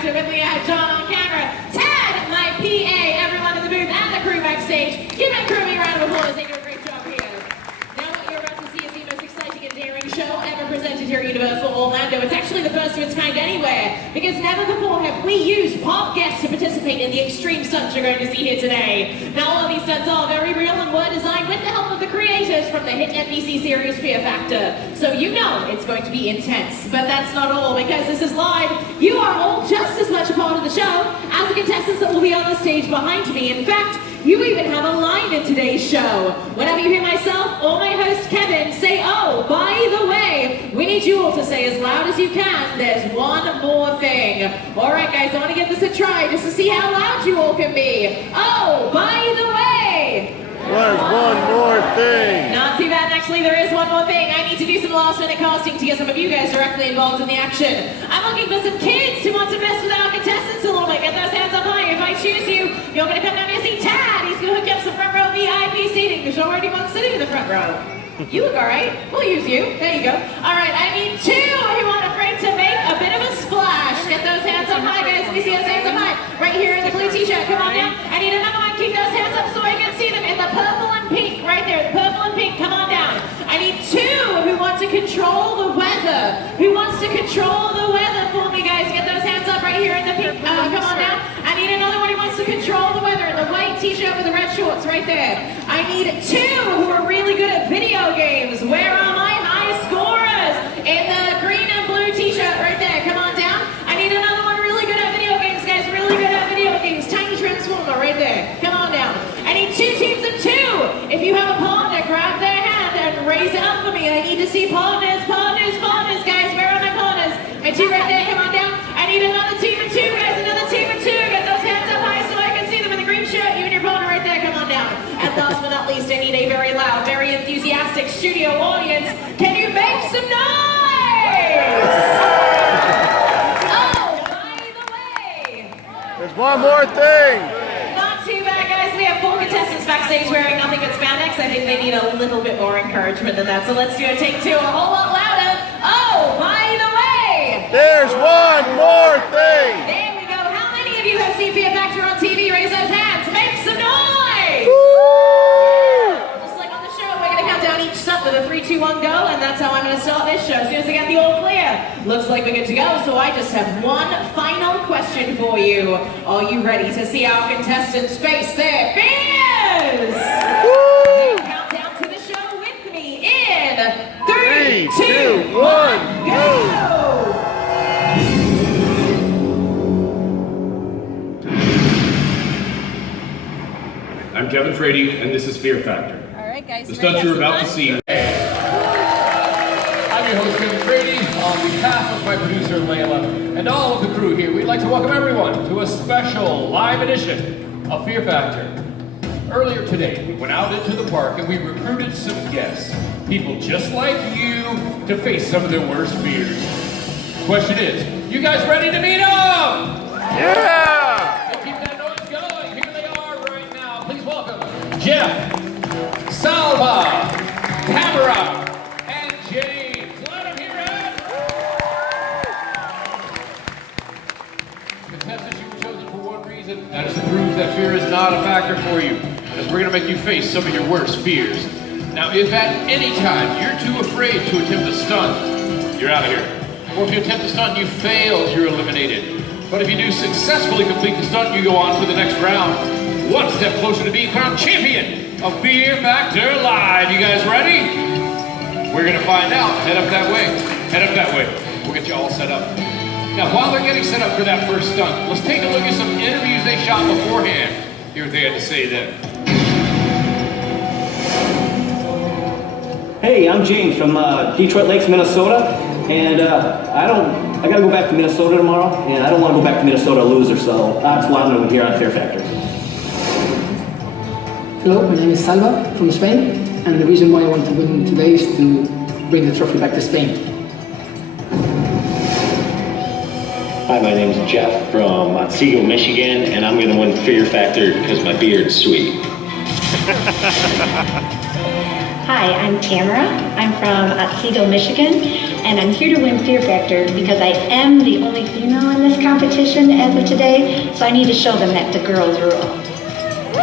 Factor. With me, I have John on camera, Tad, my PA, everyone in the booth, and the crew backstage. Give that crew a round of applause. They do a great job here. Now what you're about to see is the most exciting and daring show ever presented here at Universal Orlando. It's actually the first of its kind anywhere, because never before have we used pop guests to participate in the extreme stunts you're going to see here today. Now all of these stunts are very real and were designed with the help of the creators from the hit NBC series Fear Factor. So you know it's going to be intense. But that's not all, because this is live. You are all just as much a part of the show as the contestants that will be on the stage behind me. In fact, you even have a line in today's show. Whenever you hear myself or my host Kevin say, "Oh, by the way," we need you all to say as loud as you can, "There's one more thing." All right, guys, I want to give this a try just to see how loud you all can be. "Oh, by the way." There's one more thing. Not too bad, actually, there is one more thing. I need to do some last-minute casting to get some of you guys directly involved in the action. I'm looking for some kids who want to mess with our contestants a little bit. Get those hands up high. If I choose you, you're going to come down here and see Tad. He's going to hook you up some front row VIP seating. There's already one sitting in the front row. You look all right. We'll use you. There you go. All right, I need two who aren't afraid to make a bit of a splash. Get those hands up high, guys. Let me see those hands up high. Right here in the blue t-shirt. Come on down. I need another one. Keep those hands up so I can see them in the purple and pink. Right there. The purple and pink. Come on down. I need two who want to control the weather. Who wants to control the weather for me, guys? Get those hands up right here in the pink. Come on down. I need another one who wants to control the weather in the white t-shirt with the red shorts right there. I need two who are really good at video games. Where are my high scorers? In the green and blue t-shirt right there. Come on down. I need another one really good at video games, guys. Really good at video games. Tiny Transformer right there. Come on down. I need two teams of two. If you have a partner, grab their hand and raise it up for me. I need to see partners, partners, partners, guys. Where are my partners? My two right there. Come on down. I need another team of two, guys. Another team of two. Get those hands up high so I can see them in the green shirt. You and your partner right there. Come on down. And last but not least, I need a very loud, very enthusiastic studio audience. Can you make some noise? Oh, by the way. There's one more thing. Not too bad, guys. We have 4 contestants backstage wearing nothing but spandex. I think they need a little bit more encouragement than that. So let's do a take 2 a whole lot louder. Oh, by the way. There's one more thing. There we go. How many of you have seen Fear Factor on TV? Raise those hands. Make some noise. Just like on the show, we're going to count down each stunt with a 3, 2, 1, go, and that's how I'm going to start this show. As soon as I get the all clear, looks like we're good to go, so I just have one final question for you. Are you ready to see our contestants face their fears? Then count down to the show with me in 3, 2, 1, go! I'm Kevin Frady, and this is Fear Factor. All right, guys. The stunt you're about to see. I'm your host, Kevin Frady. On behalf of my producer, Layla, and all of the crew here, we'd like to welcome everyone to a special live edition of Fear Factor. Earlier today, we went out into the park and we recruited some guests, people just like you, to face some of their worst fears. Question is, you guys ready to meet them? Yeah! Keep that noise going. Here they are right now. Please welcome Jeff, Salva, Tamara, and James. Let them hear it. Contestants, you were chosen for one reason. That is to prove that fear is not a factor for you, as we're going to make you face some of your worst fears. Now, if at any time you're too afraid to attempt a stunt, you're out of here. Or if you attempt a stunt and you fail, you're eliminated. But if you do successfully complete the stunt, you go on to the next round. One step closer to being crowned champion of Fear Factor Live. You guys ready? We're gonna find out. Head up that way. Head up that way. We'll get you all set up. Now, while they're getting set up for that first stunt, let's take a look at some interviews they shot beforehand. Hear what they had to say then. Hey, I'm James from Detroit Lakes, Minnesota, and I gotta go back to Minnesota tomorrow, and I don't want to go back to Minnesota a loser, so that's why I'm gonna be here on Fear Factor. Hello, my name is Salva from Spain, and the reason why I want to win today is to bring the trophy back to Spain. Hi, my name is Jeff from Otsego, Michigan, and I'm going to win Fear Factor because my beard's sweet. Hi, I'm Tamara. I'm from Otsego, Michigan, and I'm here to win Fear Factor because I am the only female in this competition as of today, so I need to show them that the girls rule. Well,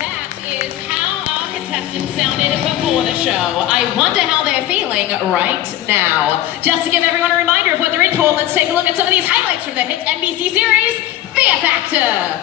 that is how our contestants sounded before the show. I wonder how they're feeling right now. Just to give everyone a reminder of what they're in for, let's take a look at some of these highlights from the hit NBC series, Fear Factor.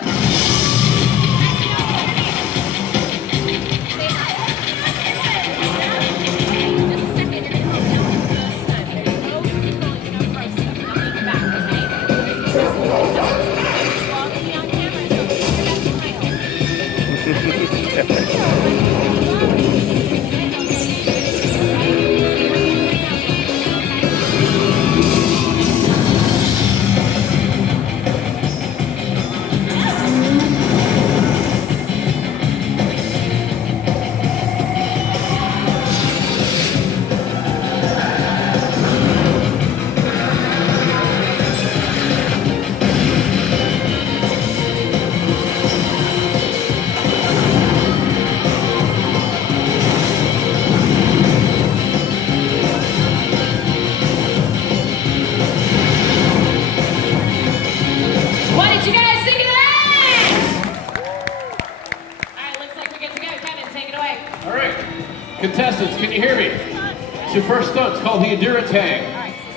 Contestants, can you hear me? It's your first stunt. It's called the Endurance Hang.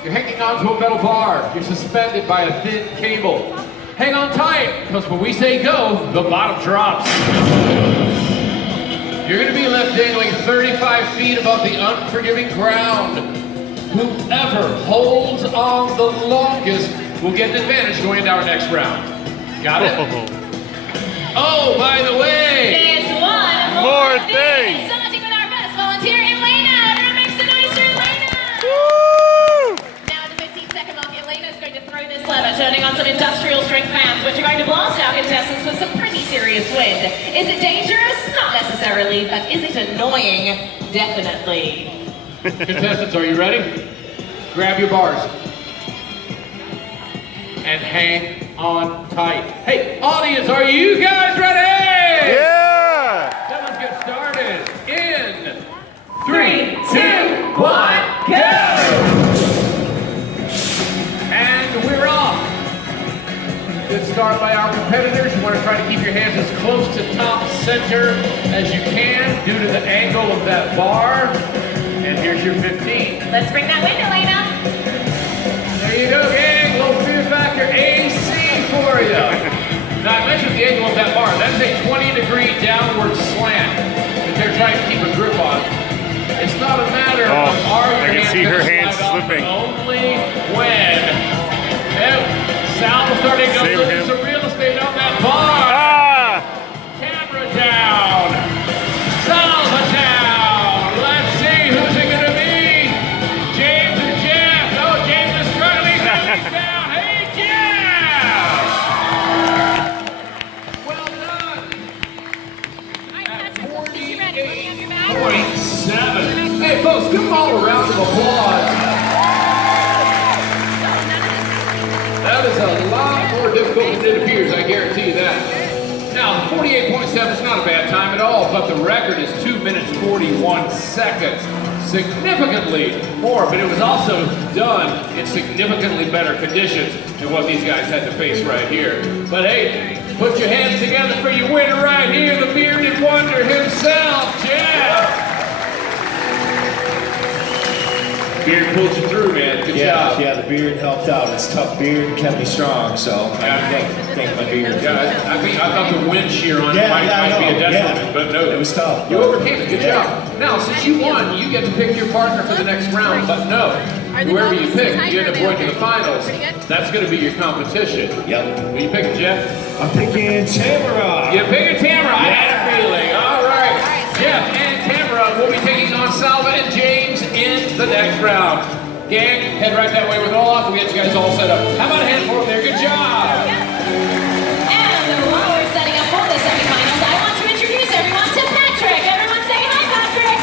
You're hanging onto a metal bar. You're suspended by a thin cable. Hang on tight, because when we say go, the bottom drops. You're going to be left dangling 35 feet above the unforgiving ground. Whoever holds on the longest will get an advantage going into our next round. Got it? Oh, by the way! There's one More thing! Starting with our best volunteer, Elena! Everyone makes the noise for Elena! Woo! Now at the 15-second mark, Elena's going to throw this lever, turning on some industrial strength fans, which are going to blast our contestants with some pretty serious wind. Is it dangerous? Not necessarily, but is it annoying? Definitely. Contestants, are you ready? Grab your bars. And hang on tight. Hey, audience, are you guys ready? Yeah! Then let's get started. In 3, 2, 1, go! And we're off. Good start by our competitors. You want to try to keep your hands as close to top center as you can due to the angle of that bar. And here's your 15. Let's bring that wind, Elena. There you go, gang. Little Fear Factor AC for you. Now, I mentioned the angle of that bar. That's a 20-degree downward slant that they're trying to keep a grip on. It's not a matter of are your I can see her hands slide off, slipping. only when. Yep. Sal was starting to Save look him. at some real estate on that bar. Ah! Camera down. Salva down. Let's see who's it going to be. James or Jeff? Oh, James is struggling. He's down. Hey, Jeff! Well done. At 48.7. Hey, folks, give them all a round of applause. That is a lot more difficult than it appears, I guarantee you that. Now, 48.7 is not a bad time at all, but the record is 2 minutes 41 seconds. Significantly more, but it was also done in significantly better conditions than what these guys had to face right here. But hey, put your hands together for your winner right here, the bearded wonder himself, Jeff. Beard pulled you through, man. Good job. Yeah, the beard helped out. It's a tough beard, kept me strong, so I thank my beard. Yeah, I thought the wind shear on it might be a detriment, but no. It was tough. You overcame it. Good job. Now, since you won, you get to pick your partner for the next round, but no. Whoever you pick, you end up going to the finals. That's going to be your competition. Yep. Who you picking, Jeff? I'm picking Tamara. You're picking Tamara. I had a feeling. All right. Jeff and Tamara will be taking on Salva and James in the next round. Gang, head right that way with all off. We'll get you guys all set up. How about a hand for them there? Good job. And while we're setting up for the semifinals, I want to introduce everyone to Patrick. Everyone say hi, Patrick.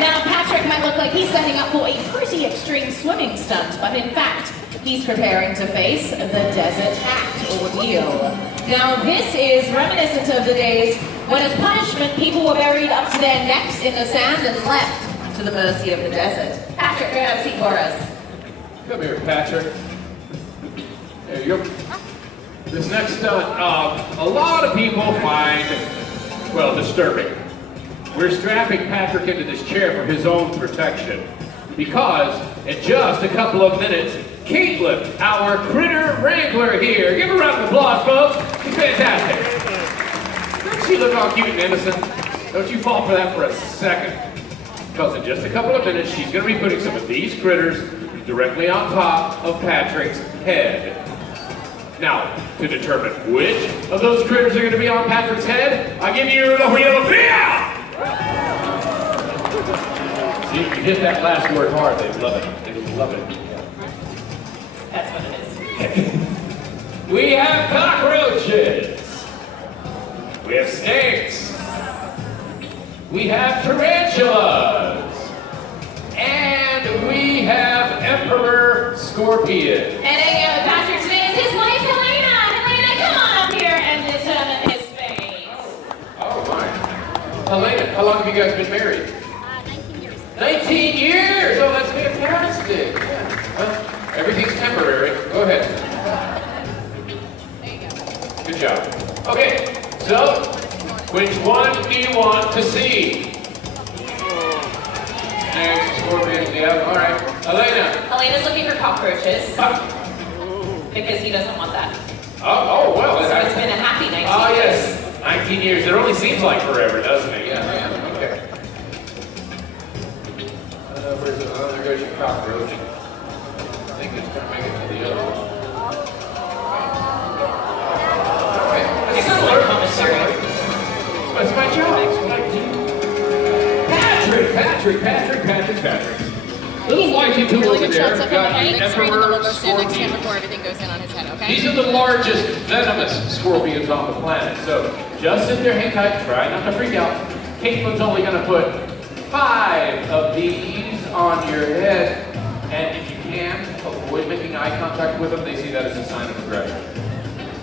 Now, Patrick might look like he's setting up for a pretty extreme swimming stunt, but in fact, he's preparing to face the desert act ordeal. Now, this is reminiscent of the days when as punishment, people were buried up to their necks in the sand and left to the mercy of the desert. Patrick, grab a seat for us. Come here, Patrick. There you go. This next stunt, a lot of people find, well, disturbing. We're strapping Patrick into this chair for his own protection. Because in just a couple of minutes, Caitlin, our critter wrangler here. Give her a round of applause, folks. She's fantastic. Doesn't she look all cute and innocent? Don't you fall for that for a second. Because in just a couple of minutes, she's going to be putting some of these critters directly on top of Patrick's head. Now, to determine which of those critters are going to be on Patrick's head, I give you the wheel of fear! See, you hit that last word hard, they love it. They love it. That's what it is. We have cockroaches. We have snakes. We have tarantulas. And we have Emperor Scorpion. And Patrick today is his wife, Helena. Helena, come on up here and determine his fate. Oh my. Helena, how long have you guys been married? 19 years. 19 years! Oh, that's fantastic. Yeah. Well, everything's temporary. Go ahead. There you go. Good job. Okay, so which one do you want to see? Snakes, scorpions, yeah, all right. Helena. Helena's looking for cockroaches. Because he doesn't want that. Oh, well. So it's been a happy 19 years. Oh, yes. 19 years. It only seems like forever, doesn't it? Yeah, okay. Where's it? Oh, there goes your cockroach. I think it's going to make it to the other one. Okay. It's not like commissary. That's my job. That's what I do. Patrick. Little whitey poo Really over good there. shots of him, Got okay? the Straight in the Emperor logo stand next to him Scorpion. before everything goes in on his head, okay? These are the largest venomous scorpions on the planet. So just sit there, hang tight, try not to freak out. Caitlin's only going to put 5 of these on your head. And if you can, avoid making eye contact with them. They see that as a sign of aggression.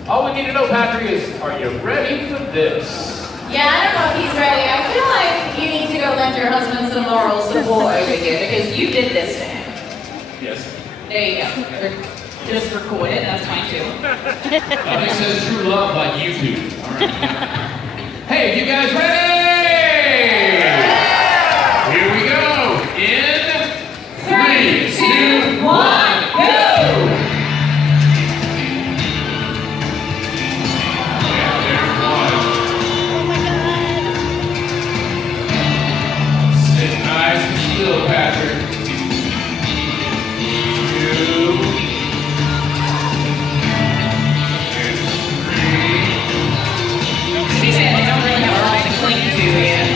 All we need to know, Patrick, is are you ready for this? Yeah, I don't know if he's ready. I feel like you need to go lend your husband some moral support over here because you did this to him. Yes. There you go. Just record it, that's fine too. Nothing says true love like YouTube. All right. Hey, you guys ready? Here we go. In 3, 2, 1, go! Nice and still, Patrick. 2. She said they don't really have a lot to cling to yet.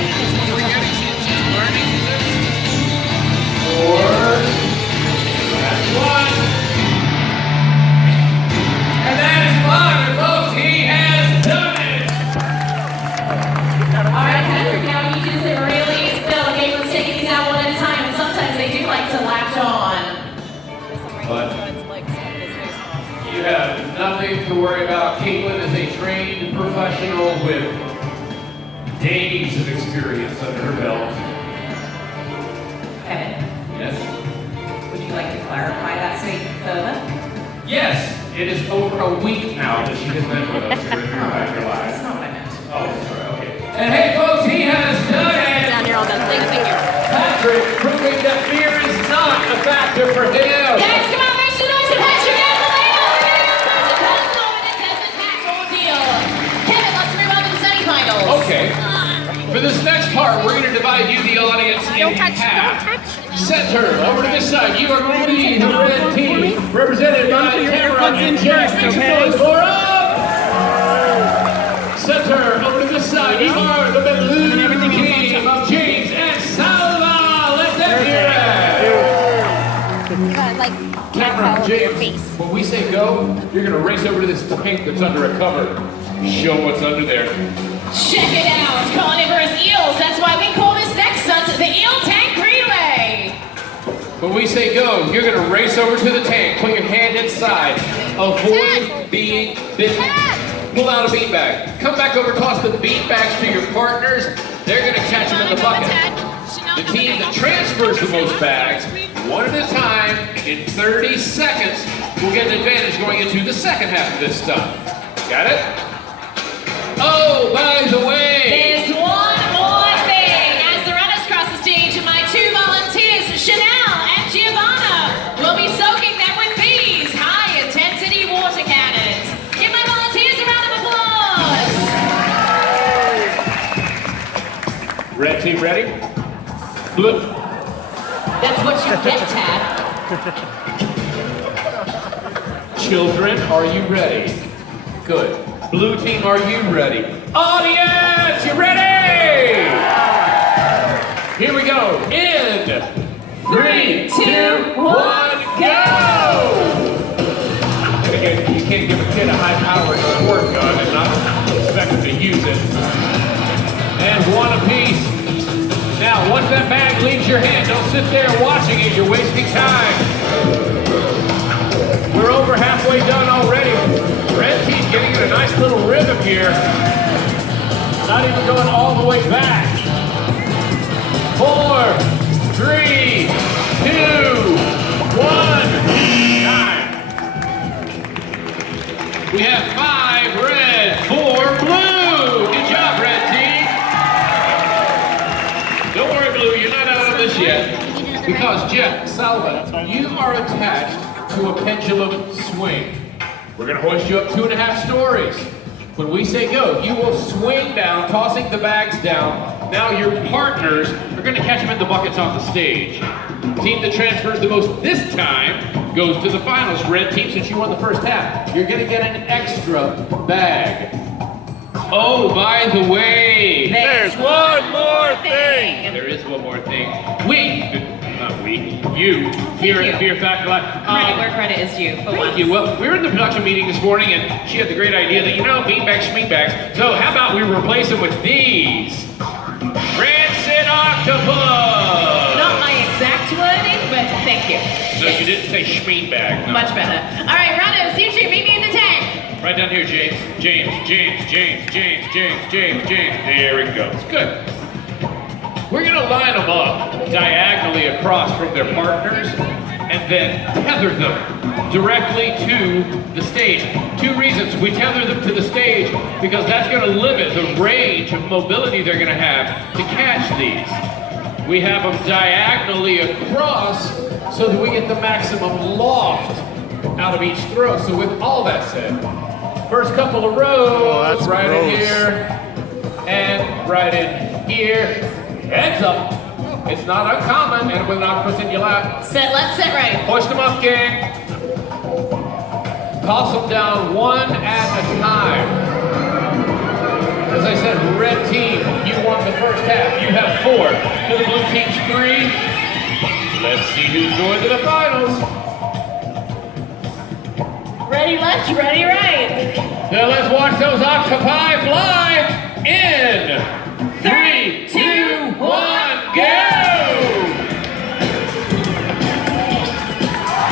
4. Last one. And that is fine, folks. He has done it. All right, Patrick, now I need you to sit really still. Caitlin's taking these out one at a time, and sometimes they do like to latch on. But you have nothing to worry about. Caitlin is a trained professional with days of experience under her belt. Kevin, Yes? would you like to clarify that statement further? Yes, it is over a week now that she has been with us here at Pure Live. That's not what I meant. Oh, sorry, okay. And hey, folks, he has done it! Down here all done. Thank you. Patrick proving that fear is not a factor for him. Guys, come on, make some noise for Patrick and Helena! It's a close moment in Desmond Pack's ordeal. Kevin, let's move on to the semifinals. Okay. For this next part, we're going to divide you, the audience, in half. Center, over to this side. You are going to be the red team, represented by Cameron and Jack. Make some noise for them! Center, over to this side. You are the blue team of James and Salva. Let them hear it! Like, Cameron, James, when we say go, you're going to race over to this tank that's under a cover. Show what's under there. Check it out, carnivorous eels. That's why we call this next stunt the Eel Tank Relay. When we say go, you're going to race over to the tank, put your hand inside, avoid being bitten. pull out a beanbag. Come back over, toss the beanbags to your partners. They're gonna catch them in the bucket. The team that transfers the most bags, one at a time, in 30 seconds, will get an advantage going into the second half of this stunt. Got it? Oh, by the way, There's one more thing. As the runners cross the stage, my two volunteers, Chanel and Giovanna, will be soaking them with these high-intensity water cannons. Give my volunteers a round of applause. red team ready? Blue. That's what you get, Tad. Children, are you ready? Good. Blue team, are you ready? Audience, you ready? Here we go. In 3, 2, 1, go! And again, you can't give a kid a high-powered squirt gun and not expect him to use it. And one apiece. Now, once that bag leaves your hand, don't sit there watching it. You're wasting time. We're over halfway done already. Red team's getting in a nice little rhythm here. Not even going all the way back. 4, 3, 2, 1, time. We have 5 red, 4 blue. Good job, red team. Don't worry, blue, you're not out of this yet. Because, Jeff, Salva, you are attached to a pendulum swing. We're gonna hoist you up 2.5 stories. When we say go, you will swing down, tossing the bags down. Now your partners are gonna catch them in the buckets on the stage. Team that transfers the most this time goes to the finals. Red team, since you won the first half, you're gonna get an extra bag. Oh, by the way, There's one more thing. there is one more thing. You, here at Fear Factor Live. Credit where credit is due, for once. Thank you. Well, we were in the production meeting this morning, and she had the great idea that, beanbags, schmeanbags. So how about we replace them with these? Rancid Octopus! Not my exact wording, but thank you. No, you didn't say schmeanbag. No. Much better. All right, runners, you two, meet me in the tent. Right down here, James. James. There it goes. Good. We're gonna line them up diagonally across from their partners and then tether them directly to the stage. 2 reasons. We tether them to the stage because that's gonna limit the range of mobility they're gonna have to catch these. We have them diagonally across so that we get the maximum loft out of each throw. So with all that said, first couple of rows, that's right gross. in here and right in here. Heads up. It's not uncommon, and with an octopus in your lap. Set left, set right. Push them up, gang. Toss them down one at a time. As I said, red team, you won the first half. You have 4. To the blue team's 3. Let's see who's going to the finals. Ready left, ready right. Now let's watch those octopi fly in 3, 2, 1, go!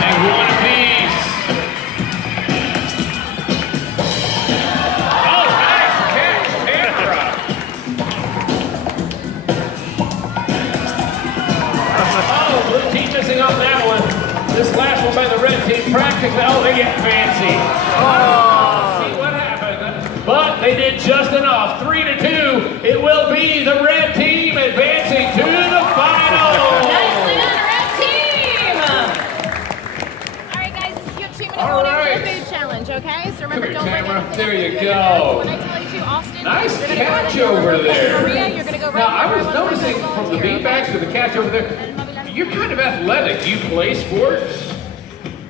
And one apiece. Oh, nice catch, Tamara. Oh, blue team missing on that one. This last one by the red team practically. Oh, they get fancy. Oh, see what happened. But they did just enough. 3-2. It will be the red team advancing to the final. Nicely done, red team. All right, guys, you have 2 minutes All holding right. for the food challenge, okay? So remember, Come here, don't bring Tamara. anything There up you with go. When I tell you to, Austin, Nice you're gonna catch go over there. Maria, you're gonna go right Now, I where was everyone noticing else from the volunteer, beanbags to the catch over there, you're kind of athletic. Do you play sports?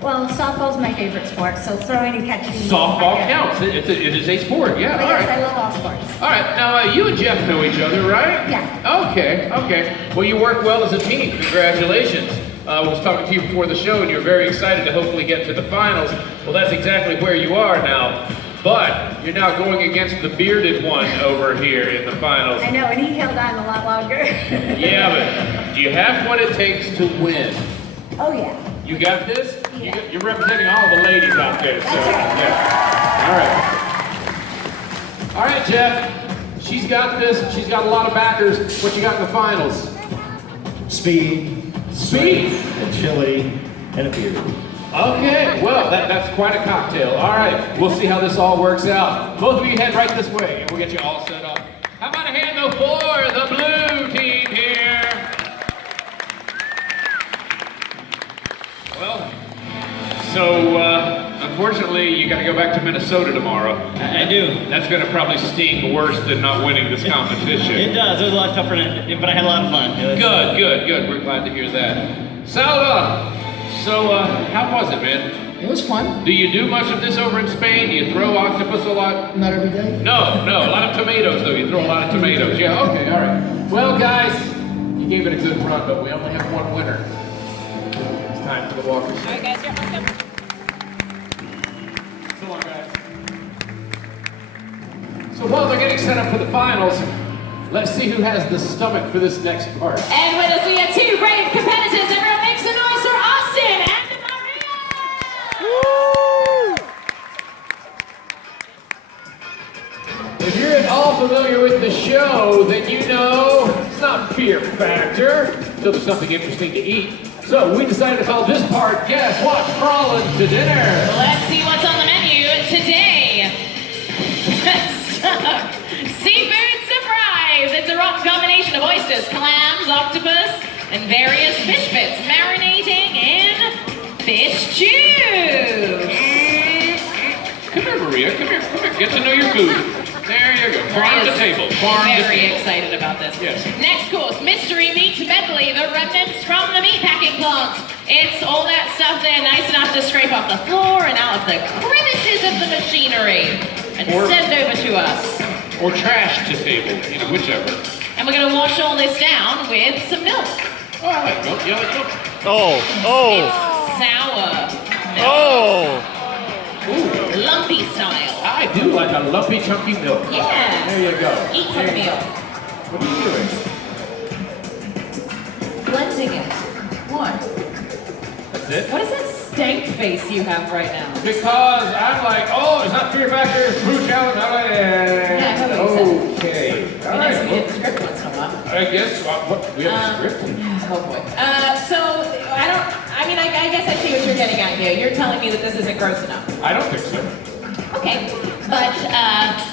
Well, softball's my favorite sport, so throwing and catching. Softball counts. It is a sport. Yeah. But All yes, right. I love all sports. All right, now you and Jeff know each other, right? Yeah. Okay. Well, you work well as a team. Congratulations. I was talking to you before the show, and you're very excited to hopefully get to the finals. Well, that's exactly where you are now. But you're now going against the bearded one over here in the finals. I know, and he held on a lot longer. Yeah, but do you have what it takes to win? Oh, yeah. You got this? Yeah. You're representing all the ladies out there, so That's right. yeah. All right. All right, Jeff. She's got this. She's got a lot of backers. What you got in the finals? Speed, Speed. agility, and a beard. Okay, well, that's quite a cocktail. All right, we'll see how this all works out. Both of you head right this way, and we'll get you all set up. How about a hand, though, for the blue team here? Well, so, unfortunately, you got to go back to Minnesota tomorrow. I do. That's going to probably sting worse than not winning this competition. It does. It was a lot tougher, but I had a lot of fun. Good. We're glad to hear that. Salva, so how was it, man? It was fun. Do you do much of this over in Spain? Do you throw octopus a lot? Not every day. No, a lot of tomatoes though. You throw a lot of tomatoes. Yeah, okay, all right. Well, guys, you gave it a good run, but we only have one winner. It's time for the walkers. All right, guys, you're welcome. So long, guys. So while they're getting set up for the finals, let's see who has the stomach for this next part. And with us, we have two brave competitors. Everyone make some noise for Austin and If you're at all familiar with the show, then you know it's not Fear Factor, so there's something interesting to eat. So we decided to call this part, Guess What's Crawling to Dinner? Let's see what's on the menu today. Seafood surprise! It's a rock combination of oysters, clams, octopus, and various fish bits marinating in fish juice. Come here, Maria. Come here. Get to know your food. There you go. Farm to table. Very excited about this. Yes. Next course, mystery meat medley, the remnants from the meatpacking plant. It's all that stuff there, nice enough to scrape off the floor and out of the crevices of the machinery and send over to us. Or trash to table, whichever. And we're gonna wash all this down with some milk. Oh, I like milk. Yeah, I like milk. It's sour milk. Ooh, lumpy style. I do like a lumpy, chunky milk. Yeah. There you go. Eat some milk. What are you doing? Blending it. What? That's it? What is that stank face you have right now? Because I'm like, oh, it's not Fear Factor, it's Food Challenge. Yeah, I know what you said. Okay. All It right. has to be in the script once in a while. I guess we have a script. Oh boy. I guess I see what you're getting at here. You're telling me that this isn't gross enough. I don't think so. Okay. But,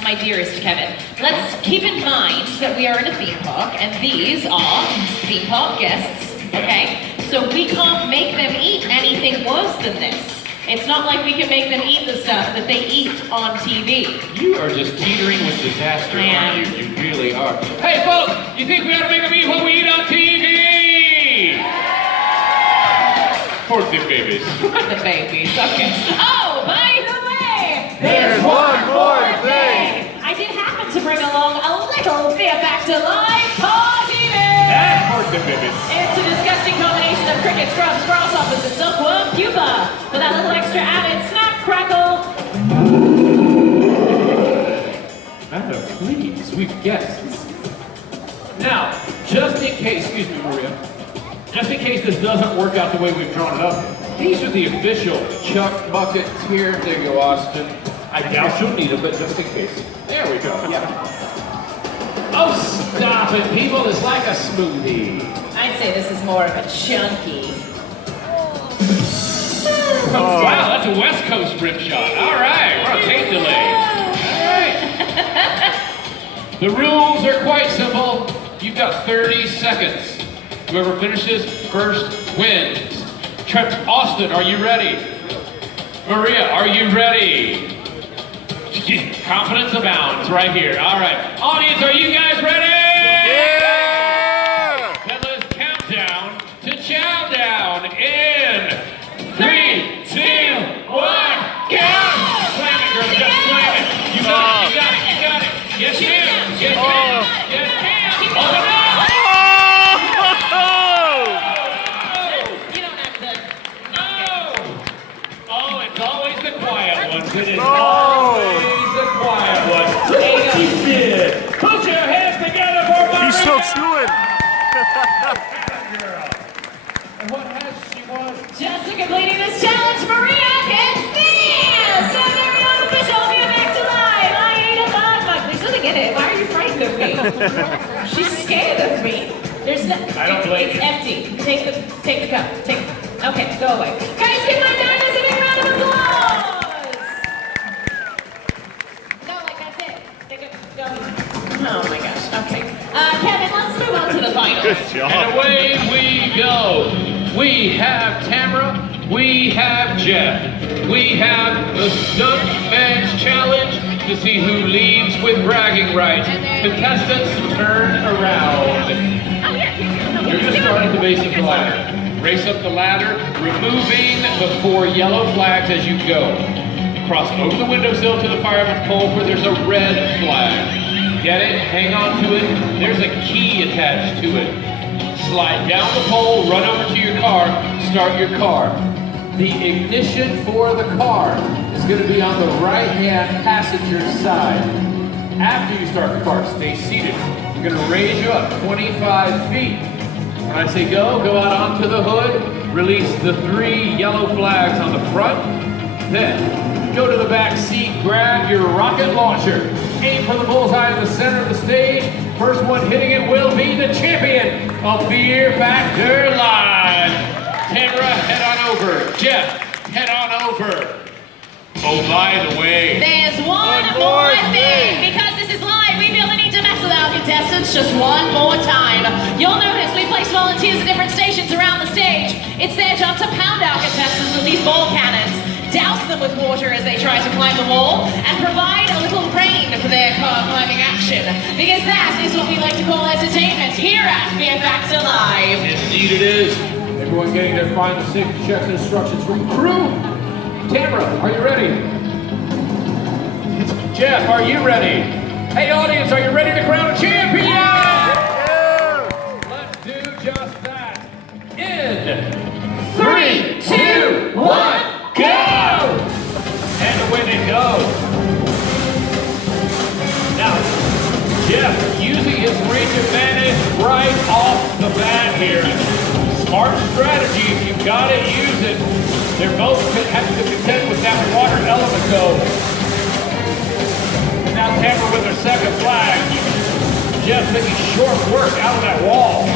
my dearest Kevin, let's keep in mind that we are in a theme park, and these are theme park guests, okay? So we can't make them eat anything worse than this. It's not like we can make them eat the stuff that they eat on TV. You are just teetering with disaster, Yeah. aren't you? You really are. Hey, folks, you think we ought to make them eat what we eat on TV? For the babies. For the babies, okay. Oh, by the way, There's one more thing. I did happen to bring along a little Fear Factor Live party mix. That's for the babies. It's a disgusting combination of crickets, grubs, grasshoppers, and silkworm pupa. With that little extra added snack crackle. Madam, please, we've guests. Now, just in case, excuse me, Maria, just in case this doesn't work out the way we've drawn it up, these are the official chuck buckets here. There you go, Austin. I doubt you'll need them, but just in case. There we go. Yeah. Oh, stop it, people. It's like a smoothie. I'd say this is more of a chunky. Oh, wow, that's a West Coast rip shot. All right, we're on tape delay. All right. The rules are quite simple. You've got 30 seconds. Whoever finishes first wins. Austin, are you ready? Maria, are you ready? Confidence abounds right here. All right. Audience, are you guys ready? Yeah! Then let's count down to chow down in 3, 2, 1, count! Slam it, girl, just slam it. You got it, you got it, you got it. Yes, ma'am. Yes, ma'am. Yes, ma'am. Oh, no! You don't have to. No! Oh, it's always the quiet ones. It is No! always the quiet ones. Look what you did. Put your hands together for Maria. He's still chewing. Girl. And what has she won? Just for completing this challenge, Maria gets this! So very unofficial, Fear Factor Live! I ate a bug. Please She's scared of me. There's no. I don't blame It's you. empty. Take the cup. Okay, go away. Guys, give my diners a big round of applause. No, like that's it. Go. Oh my gosh. Okay. Kevin, let's move on to the finals. Good job. And away we go. We have Tamara, we have Jeff, we have the Stuntman's Challenge to see who leads with bragging rights. Contestants, turn around. Oh yeah. You're going to start at the base of the ladder. Race up the ladder, removing the 4 yellow flags as you go. Cross over the windowsill to the fireman's pole where there's a red flag. Get it? Hang on to it. There's a key attached to it. Slide down the pole, run over to your car, start your car. The ignition for the car is going to be on the right-hand passenger side. After you start the car, stay seated. I'm going to raise you up 25 feet. When I say go out onto the hood, release the 3 yellow flags on the front, then go to the back seat, grab your rocket launcher, aim for the bullseye in the center of the stage. First one hitting it will be the champion of Fear Factor Live. Tamara, head on over. Jeff, head on over. Oh, by the way, There's one more thing. Because this is live, we feel the need to mess with our contestants just one more time. You'll notice we place volunteers at different stations around the stage. It's their job to pound our contestants with these ball cannons, douse them with water as they try to climb the wall, and provide a little rain for their car climbing action. Because that is what we like to call entertainment here at Fear Factor Live. indeed it is. Everyone getting their final safety checks and instructions from the crew. Tamara, are you ready? Jeff, are you ready? Hey audience, are you ready to crown a champion? Let's do just that. In 3, 2, 1, go! And away they go. Now, Jeff, using his range advantage right off the bat here. Smart strategy, if you've got it, use it. They're both having to contend with that water element though. And now Tamara with her second flag. Jeff making short work out of that wall.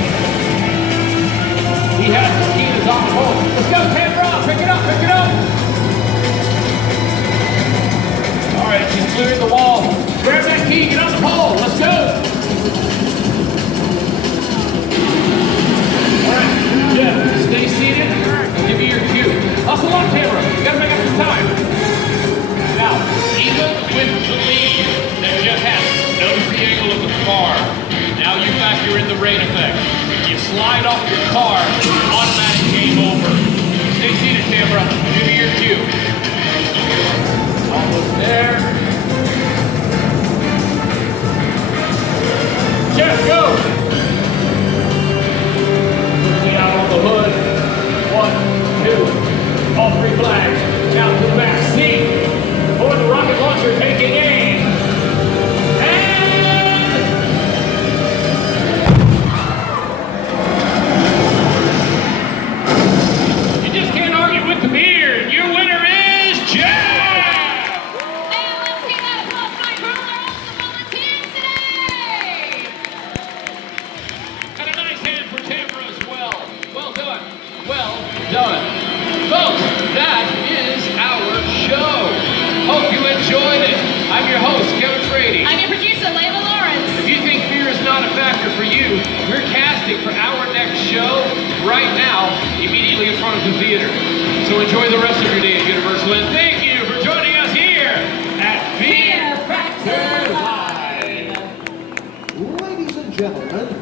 He has the key is on the pole. Let's go, Tamara! Pick it up, pick it up! Alright, she's clearing the wall. Grab that key, get on the pole, let's go! Alright, Jeff, stay seated. I'll give you your cue. Hustle on, Tamara. You gotta make up some time. Now, even with the lead that Jeff has, notice the angle of the car. Now you factor in the rain effect. You slide off your car, automatic game over. Stay seated, Tamara. Give me your cue. Almost there. Jeff, go! Out on the hood. 1, 2, all 3 flags. Now to the back seat. For the rocket launcher taking aim. And you just can't argue with the beard. Your winner is Jeff! And let's hear that applause for my brother, all the volunteers today! And a nice hand for Tamara as well. Well done. Well done. Folks, that is our show. Hope you enjoyed it. I'm your host, Kevin Frady. I'm your producer, Layla Lawrence. If you think fear is not a factor for you, we're casting for our next show right now, immediately in front of the theater. So enjoy the rest of your day at Universal, and thank you for joining us here at Fear Factor Live. Ladies and gentlemen,